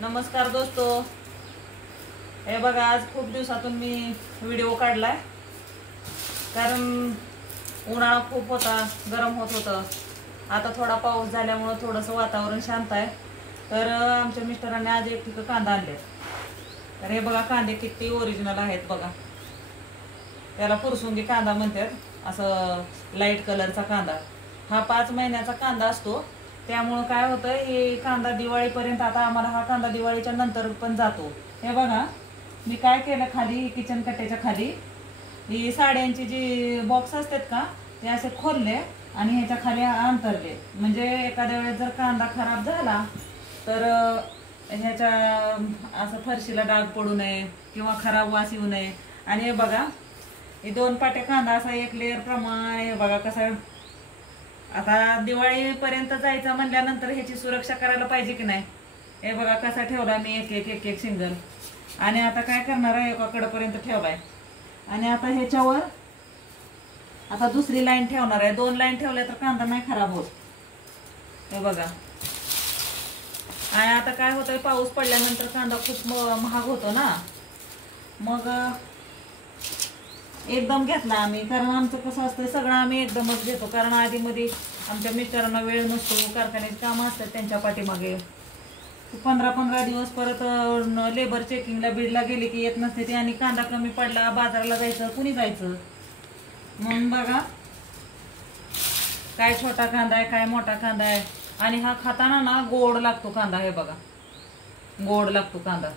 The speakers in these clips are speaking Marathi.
नमस्कार दोस्तो, हे बघा आज खूप दिवसातून मी व्हिडिओ काढलाय कारण उन्हाळा खूप होता, गरम होत होतं. आता थोडा पाऊस झाल्यामुळे थोडंसं वातावरण शांत आहे. तर आमच्या मिस्टरांनी आज एक ठिकाण कांदा आणले. तर हे बघा कांदे किती ओरिजिनल आहेत बघा. त्याला फुरसुंगी कांदा म्हणतात, असं लाईट कलरचा कांदा. हा 5 महिन्याचा कांदा असतो. त्यामुळे काय होतं, हे कांदा दिवाळीपर्यंत, आता आम्हाला हा कांदा दिवाळीच्या नंतर पण जातो. हे बघा मी काय केलं, खाली किचन कट्ट्याच्या खाली ही साड्यांची जी बॉक्स असतात का ते असे खोलले आणि ह्याच्या खाली अंतरले. म्हणजे एखाद्या वेळेस जर कांदा खराब झाला तर ह्याच्या असं फरशीला डाग पडू नये किंवा खराब वास येऊ नये. आणि हे बघा हे 2 पाटे कांदा असा एक लेअर प्रमाणे, हे बघा कसा. आता दिवाळीपर्यंत जायचं म्हणल्यानंतर ह्याची सुरक्षा करायला पाहिजे की नाही. हे बघा कसा ठेवला मी एक एक सिंगल. आणि आता काय करणार आहे, एका कडेपर्यंत ठेवलाय आणि आता ह्याच्यावर आता दुसरी लाईन ठेवणार आहे. 2 लाईन ठेवल्या तर कांदा नाही खराब होत. हे बघा. आणि आता काय होतंय, पाऊस पडल्यानंतर कांदा खूप महाग होतो ना. मग एकदम घेतला आम्ही, कारण आमचं कसं असतं सगळं आम्ही एकदमच घेतो. कारण आधी मध्ये आमच्या मिस्टरांना वेळ नसतो, कारखान्याची कामं असतात त्यांच्या पाठीमागे. 15-15 दिवस परत लेबर चेकिंगला बीडला गेले की येत नसते ते. आणि कांदा कमी पडला, बाजाराला जायचं, कुणी जायचं. म्हणून बघा काय छोटा कांदा आहे, काय मोठा कांदा आहे. आणि हा खाताना ना गोड लागतो कांदा. हे बघा गोड लागतो कांदा,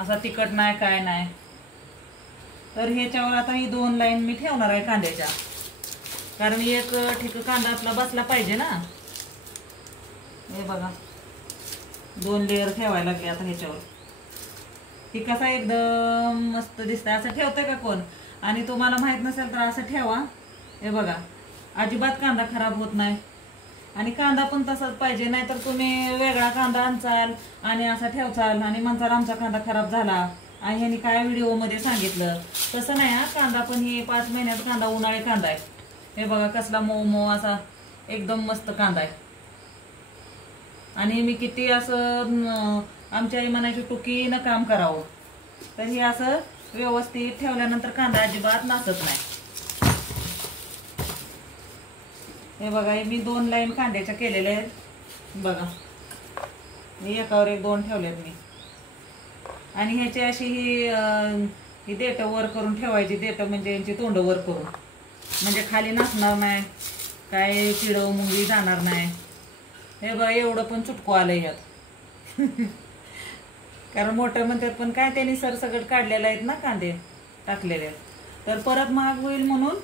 असा तिखट नाही काय नाही. तर ह्याच्यावर आता ही 2 लाईन मी ठेवणार आहे कांद्याच्या, कारण एक ठिक कांदा आपला बसला पाहिजे ना. हे बघा 2 लेअर ठेवायला लागले आता ह्याच्यावर. ती कसा एकदम मस्त दिसतं. असं ठेवतंय का कोण? आणि तुम्हाला माहित नसेल तर असं ठेवा. हे बघा अजिबात कांदा खराब होत नाही. आणि कांदा पण तसाच पाहिजे, नाहीतर तुम्ही वेगळा कांदा आणचाल आणि असा ठेवचाल आणि म्हणचाल आमचा कांदा खराब झाला आणि ह्यांनी काय व्हिडिओ मध्ये सांगितलं. तसं नाही हा. कांदा पण हे 5 महिन्याचा कांदा, उन्हाळी कांदा आहे. हे बघा कसला मऊ मऊ असा एकदम मस्त कांदा आहे. आणि मी किती असं आमच्या आई म्हणायची टुकीनं काम करावं, तर हे असं व्यवस्थित ठेवल्यानंतर कांदा अजिबात नासत नाही. हे बघा मी 2 लाईन कांद्याच्या केलेल्या आहेत बघा. मी एकावर एक 2 ठेवलेत मी. आणि ह्याची अशी ही देठ वर करून ठेवायची. देठ म्हणजे यांची तोंड वर करून, म्हणजे खाली नसणार नाही, काय किडव मुंगी जाणार नाही. हे बघा एवढं पण चुटकू आलंय यात. कारण मोठं म्हणतात पण काय त्यांनी सरसगट काढलेलं आहेत ना कांदे टाकलेले आहेत. तर परत महाग होईल म्हणून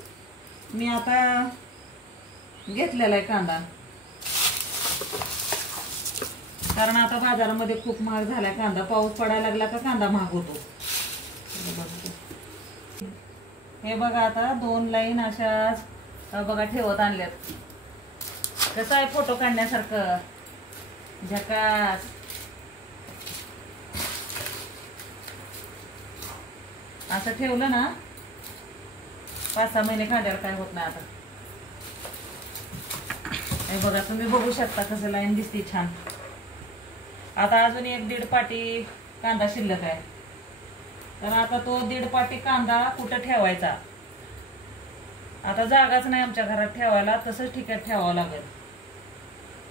मी आता घेतलेला आहे कांदा. कारण आता बाजारामध्ये खूप महाग झालाय कांदा. पाऊस पडायला लागला का कांदा महाग होतो. हे बघा आता 2 लाईन अशाच बघा ठेवत आणल्यात. कसं आहे फोटो काढण्यासारखं झकास. असं ठेवलं ना 5-6 महिने कांद्याला काय होत नाही. आता हे बघा तुम्ही बघू शकता कसं लाईन दिसते छान. आता अजून 1-1.5 पाटी कांदा शिल्लक आहे. तर आता तो 1.5 पाटी कांदा कुठं ठेवायचा. आता जागाच नाही आमच्या घरात ठेवायला, तसंच ठिकाण ठेवावं लागेल.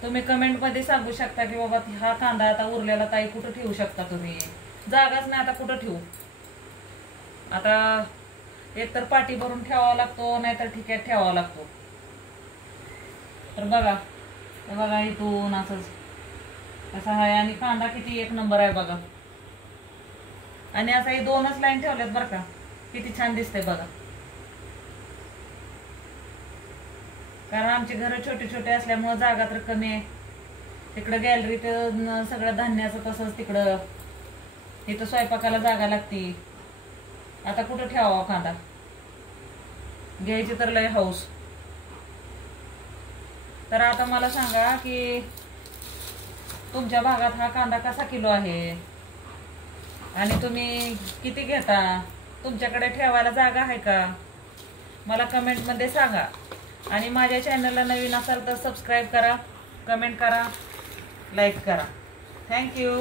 तुम्ही कमेंट मध्ये सांगू शकता की बाबा हा कांदा आता उरलेला ताई कुठं ठेवू शकता तुम्ही. जागाच नाही आता कुठं ठेवू. आता एकतर पाटी भरून ठेवावा लागतो, नाहीतर ठिक्यात ठेवावा लागतो. तर बघा इथून असंच असं आहे. आणि कांदा किती 1 नंबर आहे बघा. आणि असं हे 2च लाईन ठेवल्यात बरं का, किती छान दिसतंय बघा. कारण आमची घरं छोटे छोटे असल्यामुळे जागा तर कमी आहे. तिकडं गॅलरीत सगळं धान्याचं, तसंच तिकडं इथं स्वयंपाकाला जागा लागती. आता कुठं ठेवावा कांदा. घ्यायची तर लय हौस. तर आता मला सांगा की तुमच्या भागात हा कांदा कसा किलो आहे आणि तुम्ही किती घेता. तुमच्याकडे ठेवायला जागा आहे का, मला कमेंट मध्ये सांगा. आणि माझ्या चॅनलला नवीन असाल तर सबस्क्राईब करा, कमेंट करा, लाईक करा. थँक्यू.